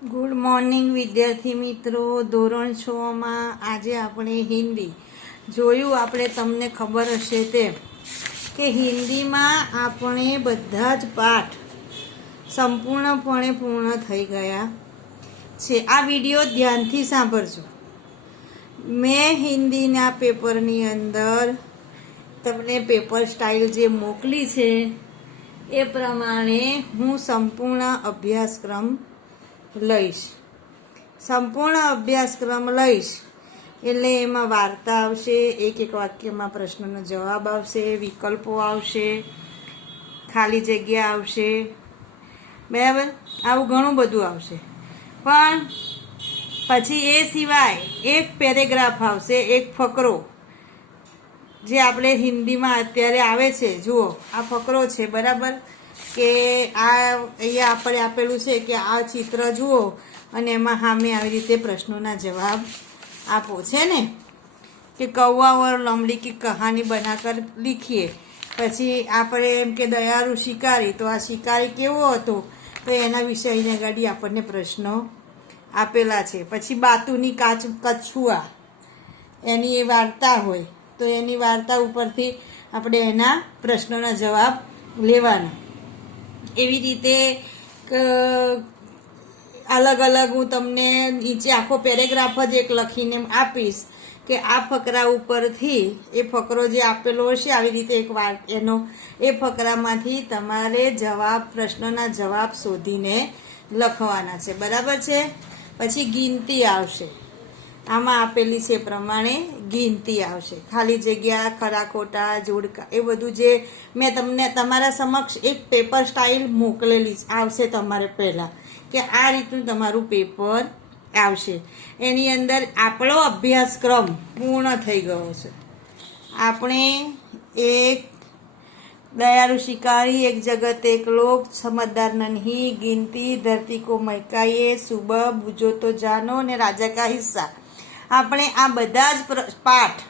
Good morning વિદ્યાર્થી મિત્રો, ધોરણ 6 માં આજે આપણે હિન્દી જોયું. આપણે તમને ખબર હશે તેમ કે હિન્દીમાં આપણે બધા જ પાઠ સંપૂર્ણપણે પૂર્ણ થઈ ગયા છે. આ વિડીયો ધ્યાનથી સાંભળજો. મેં હિન્દીના પેપરની અંદર તમને પેપર સ્ટાઇલ જે મોકલી છે એ પ્રમાણે હું સંપૂર્ણ અભ્યાસક્રમ લઈશ. સંપૂર્ણ અભ્યાસક્રમ લઈશ એટલે એમાં વાર્તા આવશે, એક એક વાક્યમાં પ્રશ્નનો જવાબ આવશે, વિકલ્પો આવશે, ખાલી જગ્યા આવશે, બરાબર. આવું ઘણું બધું આવશે. પણ પછી એ સિવાય એક પેરેગ્રાફ આવશે, એક ફકરો, જે આપણે હિન્દીમાં અત્યારે આવે છે. જુઓ, આ ફકરો છે, બરાબર. કે આ અહીંયા આપણે આપેલું છે કે આ ચિત્ર જુઓ અને એમાં સામે આવી રીતે પ્રશ્નોના જવાબ આપો છે ને, કે કૌવા ઓર લમડી કી કહાની બનાકર લીખીએ. પછી આપણે એમ કે દયાળુ શિકારી, તો આ શિકારી કેવો હતો તો એના વિષયને આગળ આપણને પ્રશ્નો આપેલા છે. પછી બાતુની કછુઆ, એની એ વાર્તા હોય તો એની વાર્તા ઉપરથી આપણે એના પ્રશ્નોના જવાબ લેવાના. એવી રીતે અલગ અલગ હું તમને નીચે આખો પેરેગ્રાફ જ એક લખીને આપીશ કે આ ફકરા ઉપરથી એ ફકરો જે આપેલો હશે આવી રીતે એક એનો એ ફકરામાંથી તમારે પ્રશ્નોના જવાબ શોધીને લખવાના છે, બરાબર છે. પછી ગિનતી આવશે, આમાં આપેલી છે પ્રમાણે ગિનતી આવશે, ખાલી જગ્યા, ખરા ખોટા, જોડકા, એ બધું જે મેં તમને તમારા સમક્ષ એક પેપર સ્ટાઇલ મોકલેલી આવશે તમારે પહેલાં, કે આ રીતનું તમારું પેપર આવશે. એની અંદર આપણો અભ્યાસક્રમ પૂર્ણ થઈ ગયો છે. આપણે એક દયાળુ શિકારી, એક જગત એક લોક, સમજદાર નહીં, ગિનતી, ધરતી કો મહેકાઈએ, સુબહ, બુજો તો જાનો ને રાજા કા હિસ્સા. આપણે આ બધા જ પાઠ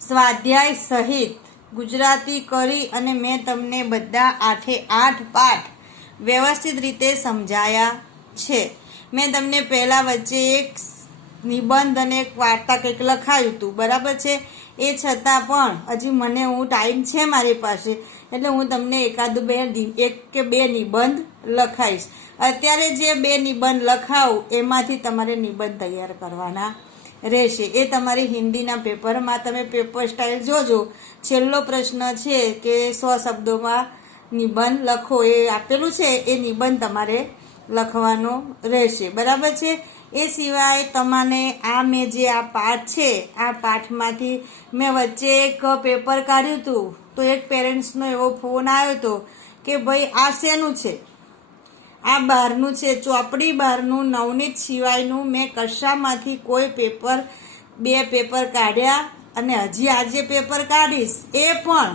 સ્વાધ્યાય સહિત ગુજરાતી કરી અને મેં તમને બધા 8 પાઠ વ્યવસ્થિત રીતે સમજાયા છે. મેં તમને પહેલાં વચ્ચે એક નિબંધ અને એક વાર્તા કંઈક લખાયું હતું, બરાબર છે. એ છતાં પણ હજી મને ટાઈમ છે મારી પાસે, એટલે હું તમને એક કે બે નિબંધ લખાઈશ. અત્યારે જે 2 નિબંધ લખાવું એમાંથી તમારે નિબંધ તૈયાર કરવાના રહેશે. એ તમારી હિન્દીના પેપરમાં તમે પેપર સ્ટાઇલ જોજો. છેલ્લો પ્રશ્ન છે કે 100 શબ્દોમાં નિબંધ લખો, એ આપેલું છે. એ નિબંધ તમારે લખવાનો રહેશે, બરાબર છે. એ સિવાય તમને આ મેં જે આ પાઠ છે આ પાઠમાંથી મેં વચ્ચે એક પેપર કાઢ્યું હતું, તો એક પેરેન્ટ્સનો એવો ફોન આવ્યો હતો કે ભાઈ આ શેનું છે, આ બહારનું છે, ચોપડી બહારનું, નવનીત સિવાયનું મેં કશામાંથી કોઈ પેપર 2 પેપર કાઢ્યા અને હજી આજે પેપર કાઢીશ એ પણ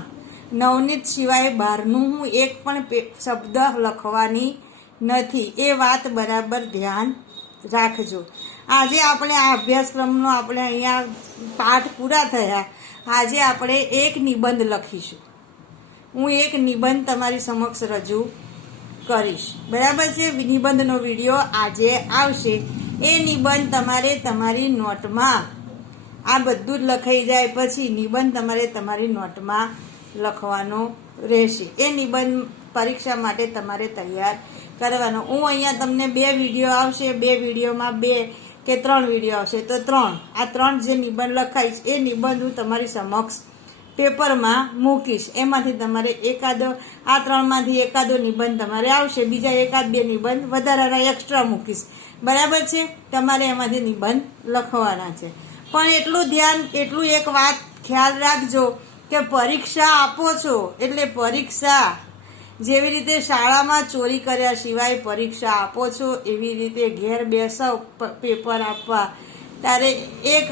નવનીત સિવાય બહારનું હું એક પણ શબ્દ લખવાની નથી. એ વાત બરાબર ધ્યાન રાખજો. આજે આપણે આ અભ્યાસક્રમનો આપણે અહીંયા પાઠ પૂરા થયા. આજે આપણે એક નિબંધ લખીશું. હું એક નિબંધ તમારી સમક્ષ રજૂ કરીશ, બરાબર છે. નિબંધનો વિડીયો આજે આવશે. એ નિબંધ તમારે તમારી નોટમાં, આ બધું જ લખાઈ જાય પછી નિબંધ તમારે તમારી નોટમાં લખવાનો રહેશે. એ નિબંધ પરીક્ષા માટે તમારે તૈયાર કરવાનો. હું અહીંયા તમને 2 વિડીયો આવશે, 2 વિડીયોમાં 2 કે 3 વિડીયો આવશે, તો 3 આ 3 જે નિબંધ લખાઈશ એ નિબંધ હું તમારી સમક્ષ પેપરમાં મૂકીશ. એમાંથી તમારે આ 3માંથી એકાદો નિબંધ તમારે આવશે, બીજા 1-2 નિબંધ વધારાના એક્સ્ટ્રા મૂકીશ, બરાબર છે. તમારે એમાંથી નિબંધ લખવાના છે. પણ એટલું એક વાત ખ્યાલ રાખજો કે પરીક્ષા આપો છો એટલે પરીક્ષા જેવી રીતે શાળામાં ચોરી કર્યા સિવાય પરીક્ષા આપો છો એવી રીતે ઘેર બેસો પેપર આપવા ત્યારે એક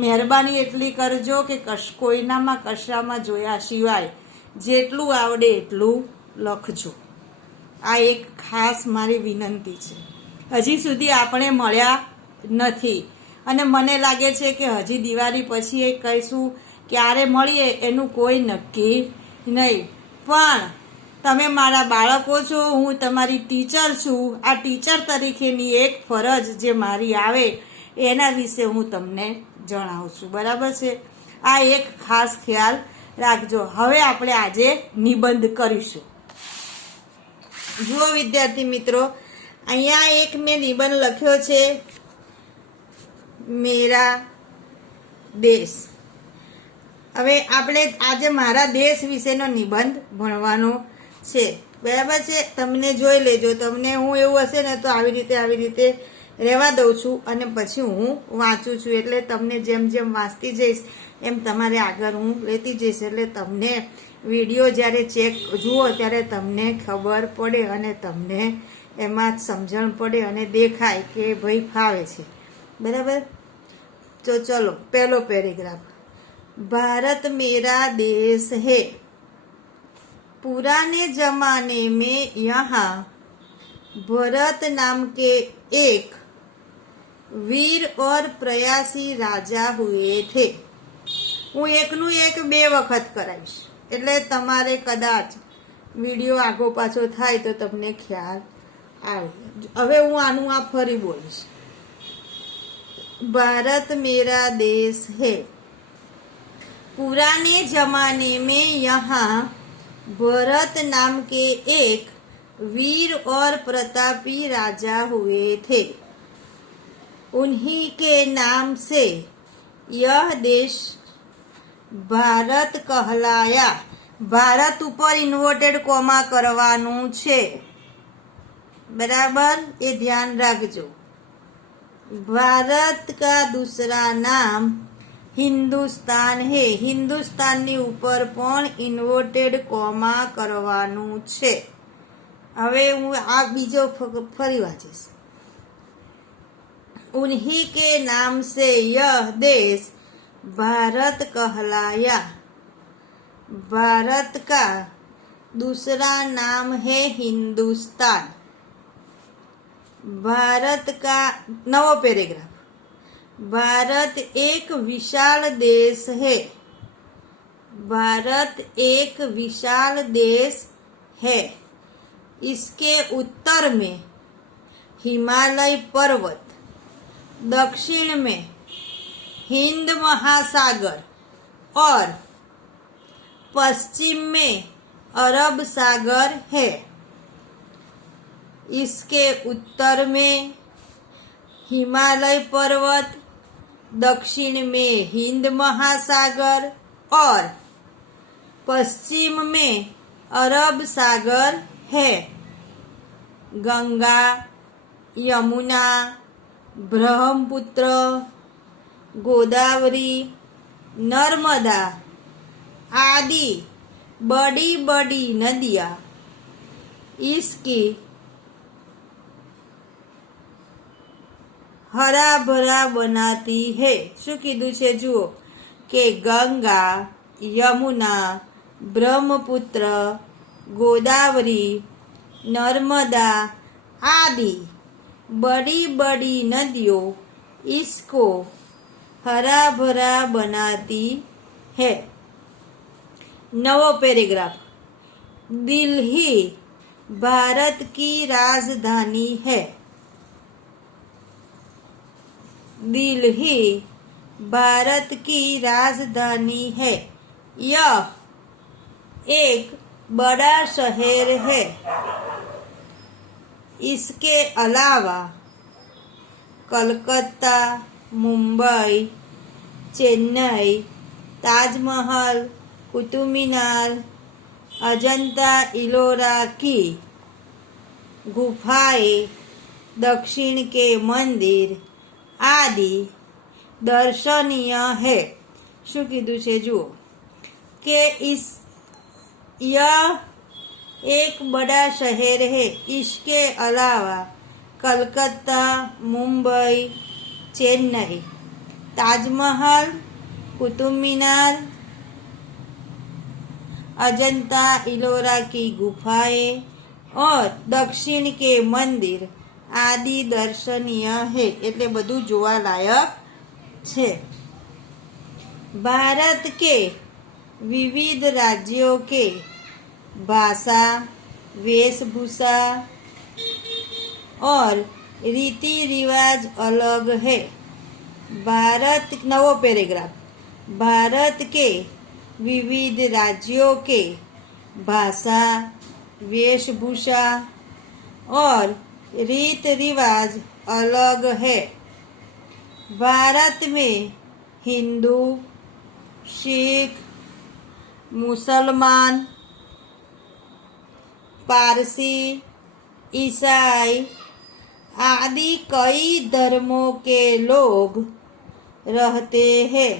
મહેરબાની એટલી કરજો કે કશામાં જોયા સિવાય જેટલું આવડે એટલું લખજો. આ એક ખાસ મારી વિનંતી છે. હજી સુધી આપણે મળ્યા નથી અને મને લાગે છે કે હજી દિવાળી પછી કહીશું ક્યારે મળીએ એનું કોઈ નક્કી નહીં. પણ તમે મારા બાળકો છો, હું તમારી ટીચર છું. આ ટીચર તરીકેની એક ફરજ જે મારી આવે એના વિશે હું તમને જણાવું છું. બરાબર છે? આ એક ખાસ ખ્યાલ રાખજો. હવે આપણે આજે નિબંધ કરીશું. જુઓ વિદ્યાર્થી મિત્રો, અહીંયા એક મેં નિબંધ લખ્યો છે, મેરા દેશ. હવે આપણે આજે મારા દેશ વિશેનો નિબંધ ભણવાનો છે. બરાબર છે? તમને જોઈ લેજો. તમને હું એવું હશે ને તો આવી રીતે રહેવા દઉં છું અને પછી હું વાંચું છું. એટલે તમને જેમ જેમ વાંચતી જઈશ એમ તમારે આગળ હું લેતી જઈશ. એટલે તમને વિડીયો જ્યારે જુઓ ત્યારે તમને ખબર પડે અને તમને એમાં સમજણ પડે અને દેખાય કે ભાઈ ફાવે છે. બરાબર? તો ચલો, પહેલો પેરેગ્રાફ. भारत मेरा देश है. पुराने जमाने में यहाँ भरत नाम के एक वीर और प्रयासी राजा हुए थे. હું એકનું એક 2 વખત કરાવીશ એટલે તમારે કદાચ વિડીયો આગો પાછો થાય તો તમને ખ્યાલ આવે. હવે હું આનું આ ફરી બોલીશ. ભારત મેરા દેશ है. पुराने जमाने में यहाँ भरत नाम के एक वीर और प्रतापी राजा हुए थे. उन्हीं के नाम से यह देश ભારત કહલાયા. ભારત ઉપર ઇન્વર્ટેડ કોમા કરવાનું છે. બરાબર? એ ધ્યાન રાખજો. ભારત કા દૂસરા નામ હિન્દુસ્તાન હે. હિન્દુસ્તાનની ઉપર પણ ઇન્વર્ટેડ કોમા કરવાનું છે. હવે હું આ બીજો ફરી વાંચીશ. ઉન્હી કે નામ સે યહ દેશ भारत कहलाया. भारत का दूसरा नाम है हिंदुस्तान. भारत का नवो पैराग्राफ. भारत एक विशाल देश है. भारत एक विशाल देश है. इसके उत्तर में हिमालय पर्वत, दक्षिण में हिंद महासागर और पश्चिम में अरब सागर है. इसके उत्तर में हिमालय पर्वत, दक्षिण में हिंद महासागर और पश्चिम में अरब सागर है. गंगा, यमुना, ब्रह्मपुत्र, गोदावरी, नर्मदा आदि बड़ी बड़ी नदियाँ इसकी हरा भरा बनाती है. શું કીધું છે જુઓ કે ગંગા, યમુના, બ્રહ્મપુત્ર, ગોદાવરી, नर्मदा आदि बड़ी बड़ी नदियों इसको हरा भरा बनाती है. नवो पैराग्राफ. दिल्ली भारत की राजधानी है. दिल्ली भारत की राजधानी है. यह एक बड़ा शहर है. इसके अलावा कलकत्ता, मुंबई, चेन्नई, ताजमहल, कुतुब मीनार, अजंता इलोरा की गुफाएं, दक्षिण के मंदिर आदि दर्शनीय है. શું કીધું છે જુઓ કે यह एक बड़ा शहर है. इसके अलावा कलकत्ता, मुंबई, चेन्नई, ताजमहल, कुतुब मीनार, अजंता इलोरा की गुफाएं और दक्षिण के मंदिर आदि दर्शनीय है. એટલે બધું જોવાલાયક છે. भारत के विविध राज्यों के भाषा, वेशभूषा और रीति रिवाज अलग है। भारत, नवो पैराग्राफ, भारत के विविध राज्यों के भाषा, वेशभूषा और रीत रिवाज अलग है। भारत में हिंदू, सिख, मुसलमान, पारसी, ईसाई आदि कई धर्मों के लोग रहते हैं।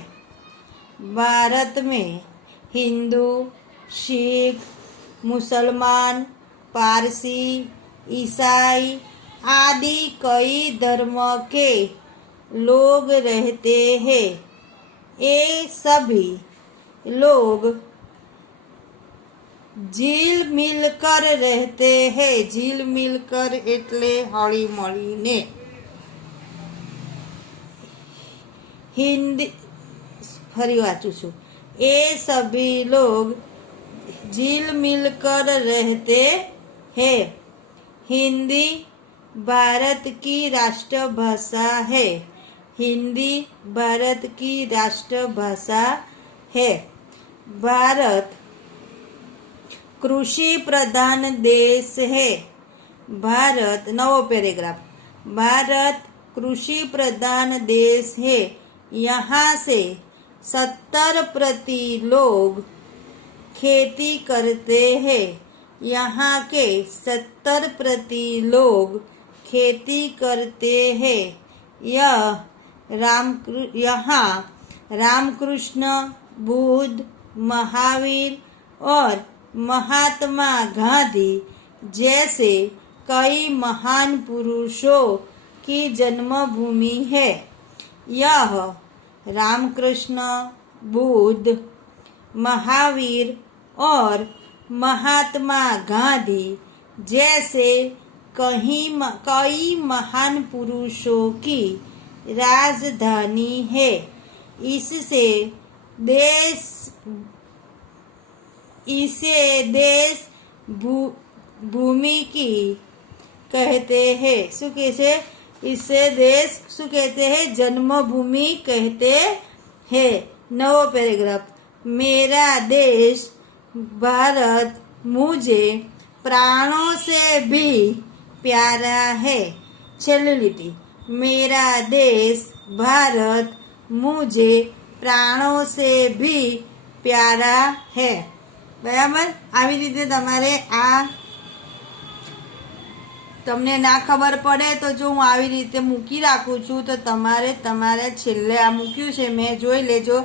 भारत में हिंदू, सिख, मुसलमान, पारसी, ईसाई आदि कई धर्म के लोग रहते हैं। ये सभी लोग झील मिलकर रहते हैं। झील मिलकर એટલે હળી મળીને। हिंदी ફરી વાંચું છું। ये सभी लोग झील मिलकर रहते हैं। हिंदी भारत की राष्ट्रभाषा है। हिंदी भारत की राष्ट्रभाषा है। भारत कृषि प्रधान देश है। भारत, नवो पैराग्राफ, भारत कृषि प्रधान देश है। यहाँ से 70% लोग खेती करते हैं। यहाँ के 70% लोग खेती करते हैं। यहाँ रामकृष्ण, बुद्ध, महावीर और महात्मा गांधी जैसे कई महान पुरुषों की जन्मभूमि है। यह रामकृष्ण, बुद्ध, महावीर और महात्मा गांधी जैसे कई महान पुरुषों की राजधानी है। इसे देश भूमि की कहते हैं। शू कहते? इसे देश शू कहते हैं? जन्मभूमि कहते हैं। नवो पैराग्राफ, मेरा देश भारत मुझे प्राणों से भी प्यारा है। छेल्ली લીટી, मेरा देश भारत मुझे प्राणों से भी प्यारा है। બરાબર? આવી રીતે તમારે આ તમને ના ખબર પડે તો જો હું આવી રીતે મૂકી રાખું છું તો તમારે છેલ્લે આ મૂક્યું છે મેં જોઈ લેજો।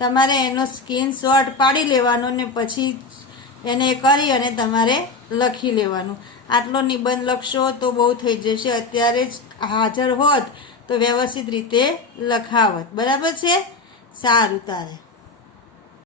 તમારે એનો સ્ક્રીનશોટ પાડી લેવાનો ને પછી એને કરી અને તમારે લખી લેવાનું। આટલો નિબંધ લખશો તો બહુ થઈ જશે। અત્યારે જ હાજર હોત તો વ્યવસ્થિત રીતે લખાવત। બરાબર છે? સારું તારે।